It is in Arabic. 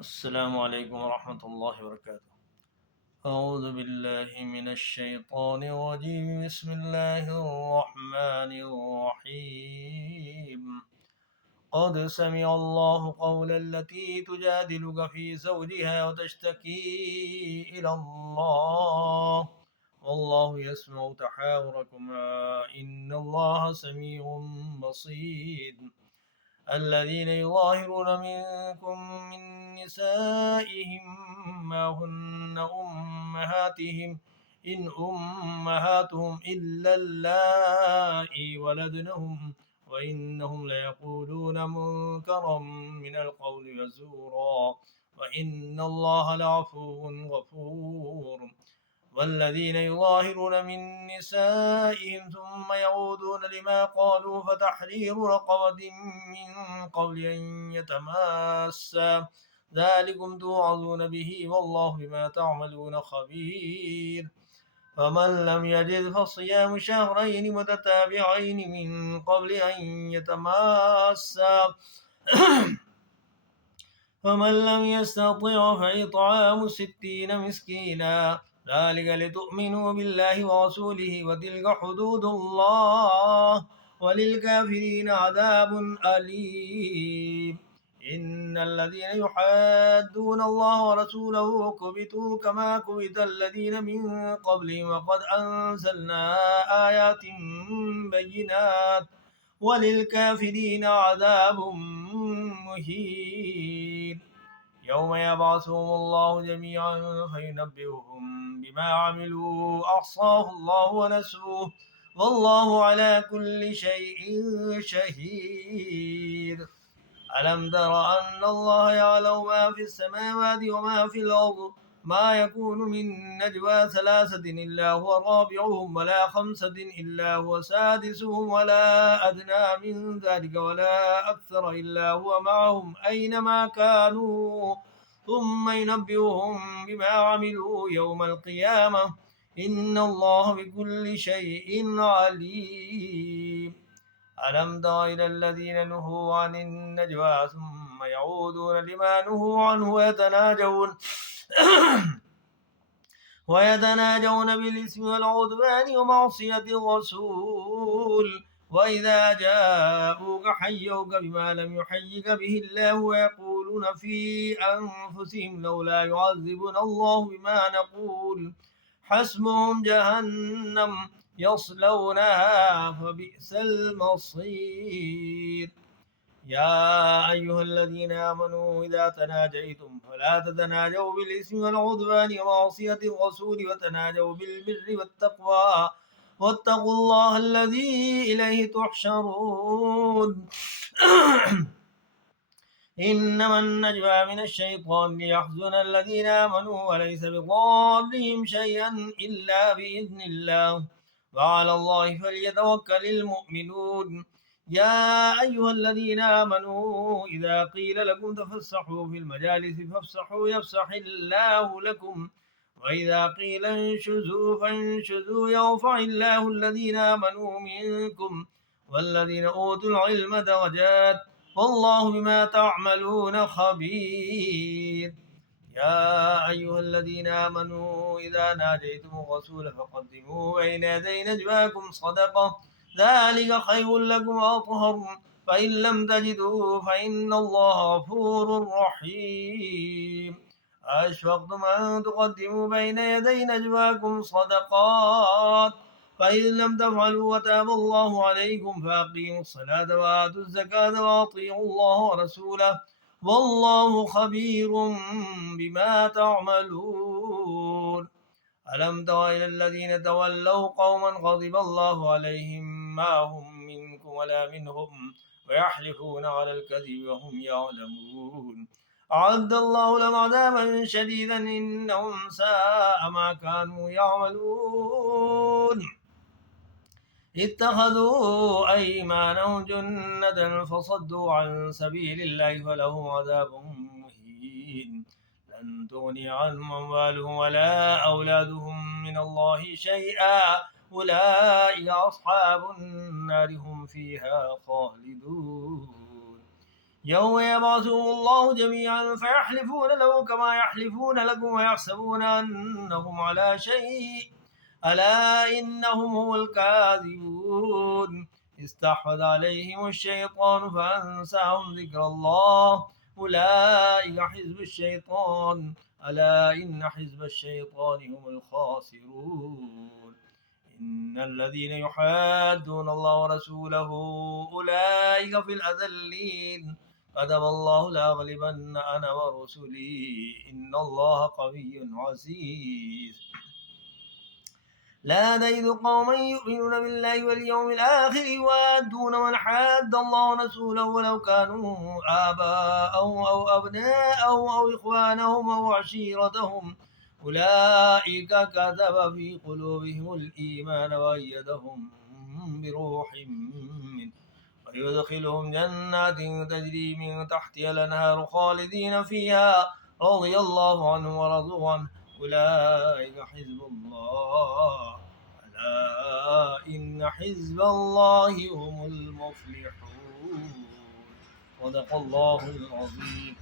السلام عليكم ورحمة الله وبركاته. أعوذ بالله من الشيطان الرجيم. بسم الله الرحمن الرحيم. قد سمع الله قول التي تجادلك في زوجها وتشتكي إلى الله والله يسمع تحاوركما إن الله سميع بصير. الذين يظاهرون منكم من نسائهم ما هن أمهاتهم إن أمهاتهم إلا اللائي ولدنهم وإنهم ليقولون منكرا من القول وزورا وإن الله لعفو غفور. والذين يظاهرون من نسائهم ثم يعودون لما قالوا فتحرير رقبة من قبل أن يتماسا ذلكم توعظون به والله بما تعملون خبير. فمن لم يجد فصيام شهرين متتابعين من قبل أن يتماسا فمن لم يستطع فإطعام 60 مسكينا ذلك لتؤمنوا بالله ورسوله وتلك حدود الله وللكافرين عذاب أليم. إن الذين يحادون الله ورسوله كبتوا كما كبت الذين من قبلهم وقد أنزلنا آيات بينات وللكافرين عذاب مهين. يوم يبعثهم الله جميعا فينبئهم بما عملوا أحصاه الله ونسوه والله على كل شيء شهيد. ألم تر أن الله يعلم ما في السماوات وما في الأرض ما يكون من نجوى 3 إلا هو رابعهم ولا 5 إلا هو سادسهم ولا أدنى من ذلك ولا أكثر إلا هو معهم أينما كانوا ثم ينبئهم بما عملوا يوم القيامة إن الله بكل شيء عليم. ألم تر إلى الذين نهوا عن النجوى ثم يعودون لما نهوا عنه ويتناجون بالإثم والعدوان ومعصية الرسول وإذا جاءوك حيوك بما لم يحيك به الله ويقولون في أنفسهم لولا يعذبنا الله بما نقول حسبهم جهنم يصلونها فبئس المصير. يا أيها الذين آمنوا إذا تناجيتم فلا تتناجوا بالإثم والعدوان ومعصية الرسول وتناجوا بالبر والتقوى واتقوا الله الذي إليه تحشرون. إنما النجوى من الشيطان ليحزن الذين آمنوا وليس بضارهم شيئا إلا بإذن الله وعلى الله فليتوكل المؤمنون. يا أيها الذين آمنوا إذا قيل لكم تفسحوا في المجالس فافسحوا يفسح الله لكم وإذا قيل انشزوا فانشزوا يرفع الله الذين آمنوا منكم والذين أوتوا العلم درجات والله بما تعملون خبير. يا أيها الذين آمنوا إذا ناجيتم الرسول فقدموا بين يدي نجواكم صدقة ذلك خير لكم وأطهر فإن لم تجدوا فإن الله غفور رحيم. أشفقتم أن تقدموا بين يدي نجواكم صدقات فإن لم تفعلوا وتاب الله عليكم فأقيموا الصلاة وآتوا الزكاة وأطيعوا الله ورسوله والله خبير بما تعملون. ألم تر إلى الذين تولوا قوما غضب الله عليهم ما هم منكم ولا منهم ويحلفون على الكذب وهم يعلمون أعد الله لهم عذابا شديدا إنهم ساء ما كانوا يعملون. اتخذوا أيمانهم جنة فصدوا عن سبيل الله فلهم عذاب مهين. لن تغني عنهم أموالهم ولا أولادهم من الله شيئا أولئك أصحاب النار هم فيها خالدون. يوم يبعثهم الله جميعا فيحلفون له كما يحلفون لكم ويحسبون أنهم على شيء ألا إنهم هم الكاذبون استحوذ عليهم الشيطان فأنساهم ذكر الله أولئك حزب الشيطان ألا إن حزب الشيطان هم الخاسرون إن الذين يحادون الله ورسوله أولئك في الأذلين كتب الله لأغلبن أنا ورسلي إن الله قوي عزيز لا تجد قوما يؤمنون بالله واليوم الآخر يوادون من حاد الله ورسوله ولو كانوا آباءهم أو أبناءهم أو إخوانهم أو عشيرتهم أولئك كتب في قلوبهم الإيمان وأيدهم بروح منه ويدخلهم جنات تجري من تحتها الأنهار خالدين فيها رضي الله عنهم ورضوا عنه أولئك حزب الله ألا إن حزب الله هم المفلحون صدق الله العظيم